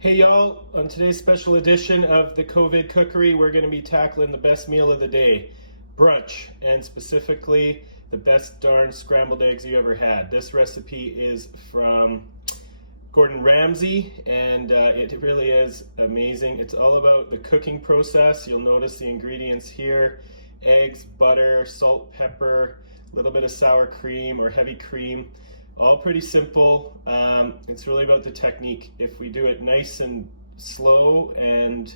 Hey y'all, on today's special edition of the COVID Cookery, we're going to be tackling the best meal of the day, brunch, and specifically the best darn scrambled eggs you ever had. This recipe is from Gordon Ramsay, and it really is amazing. It's all about the cooking process. You'll notice the ingredients here: eggs, butter, salt, pepper, a little bit of sour cream or heavy cream. All pretty simple. It's really about the technique. If we do it nice and slow and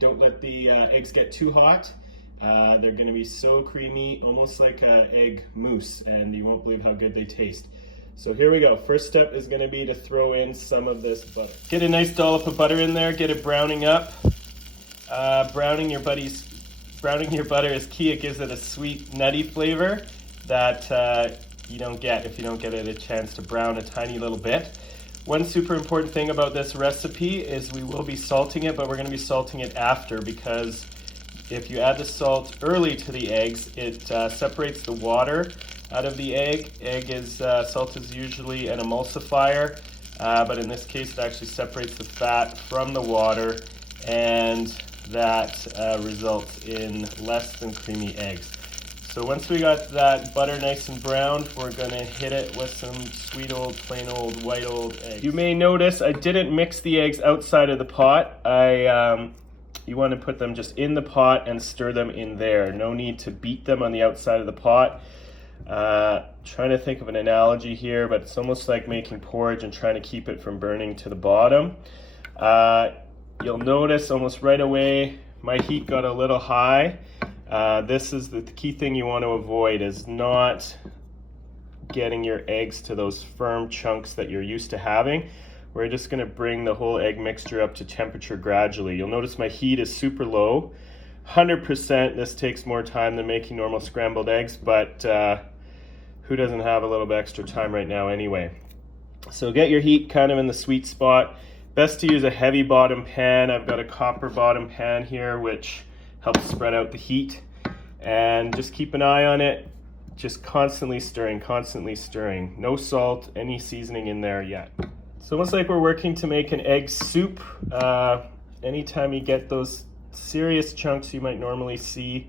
don't let the eggs get too hot, they're going to be so creamy, almost like an egg mousse, and you won't believe how good they taste. So here we go. First step is going to be to throw in some of this butter. Get a nice dollop of butter in there, get it browning up. Browning your butter is key. It gives it a sweet, nutty flavor that you don't get if you don't get it a chance to brown a tiny little bit. One super important thing about this recipe is we will be salting it, but we're going to be salting it after, because if you add the salt early to the eggs, it separates the water out of the egg. Salt is usually an emulsifier, but in this case it actually separates the fat from the water, and that results in less than creamy eggs. So once we got that butter nice and browned, we're gonna hit it with some sweet old, plain old, white old eggs. You may notice I didn't mix the eggs outside of the pot. You wanna put them just in the pot and stir them in there. No need to beat them on the outside of the pot. Trying to think of an analogy here, but it's almost like making porridge and trying to keep it from burning to the bottom. You'll notice almost right away, my heat got a little high. This is the key thing you want to avoid, is not getting your eggs to those firm chunks that you're used to having. We're just going to bring the whole egg mixture up to temperature gradually. You'll notice my heat is super low. 100%, this takes more time than making normal scrambled eggs, but who doesn't have a little bit extra time right now anyway? So get your heat kind of in the sweet spot. Best to use a heavy bottom pan. I've got a copper bottom pan here, which helps spread out the heat, and just keep an eye on it. Just constantly stirring, no salt, any seasoning in there yet. It's almost like we're working to make an egg soup. Anytime you get those serious chunks you might normally see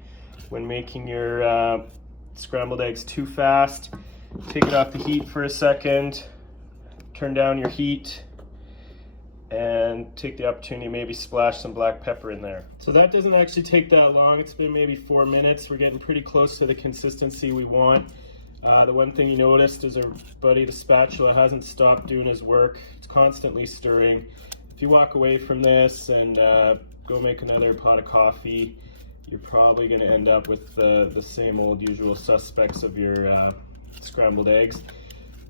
when making your scrambled eggs too fast, take it off the heat for a second, turn down your heat, and take the opportunity to maybe splash some black pepper in there. So that doesn't actually take that long. It's been maybe 4 minutes. We're getting pretty close to the consistency we want. The one thing you noticed is our buddy the spatula hasn't stopped doing his work. It's constantly stirring. If you walk away from this and go make another pot of coffee, you're probably going to end up with the same old usual suspects of your scrambled eggs.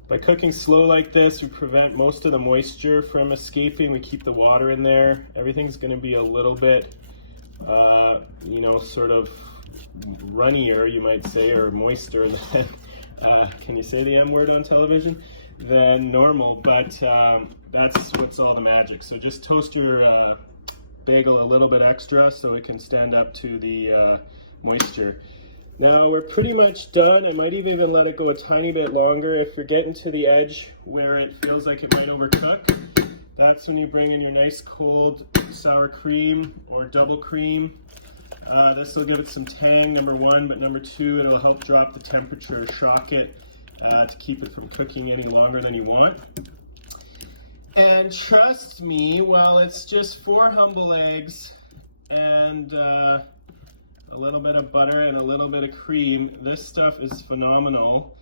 By cooking slow like this, we prevent most of the moisture from escaping. We keep the water in there. Everything's going to be a little bit, sort of runnier, you might say, or moister than, can you say the M word on television? Than normal, but that's what's all the magic. So just toast your bagel a little bit extra so it can stand up to the moisture. Now we're pretty much done. I might even let it go a tiny bit longer. If you're getting to the edge where it feels like it might overcook, that's when you bring in your nice cold sour cream or double cream. This will give it some tang, number one, but number two, it'll help drop the temperature, shock it, to keep it from cooking any longer than you want. And trust me, while it's just 4 humble eggs and a little bit of butter and a little bit of cream, this stuff is phenomenal.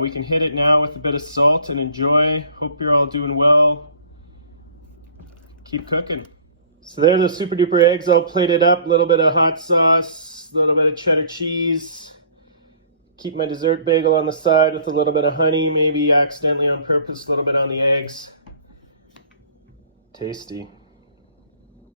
We can hit it now with a bit of salt and enjoy. Hope you're all doing well. Keep cooking. So there's the super duper eggs all plated up. A little bit of hot sauce, a little bit of cheddar cheese. Keep my dessert bagel on the side with a little bit of honey, maybe accidentally on purpose, a little bit on the eggs. Tasty.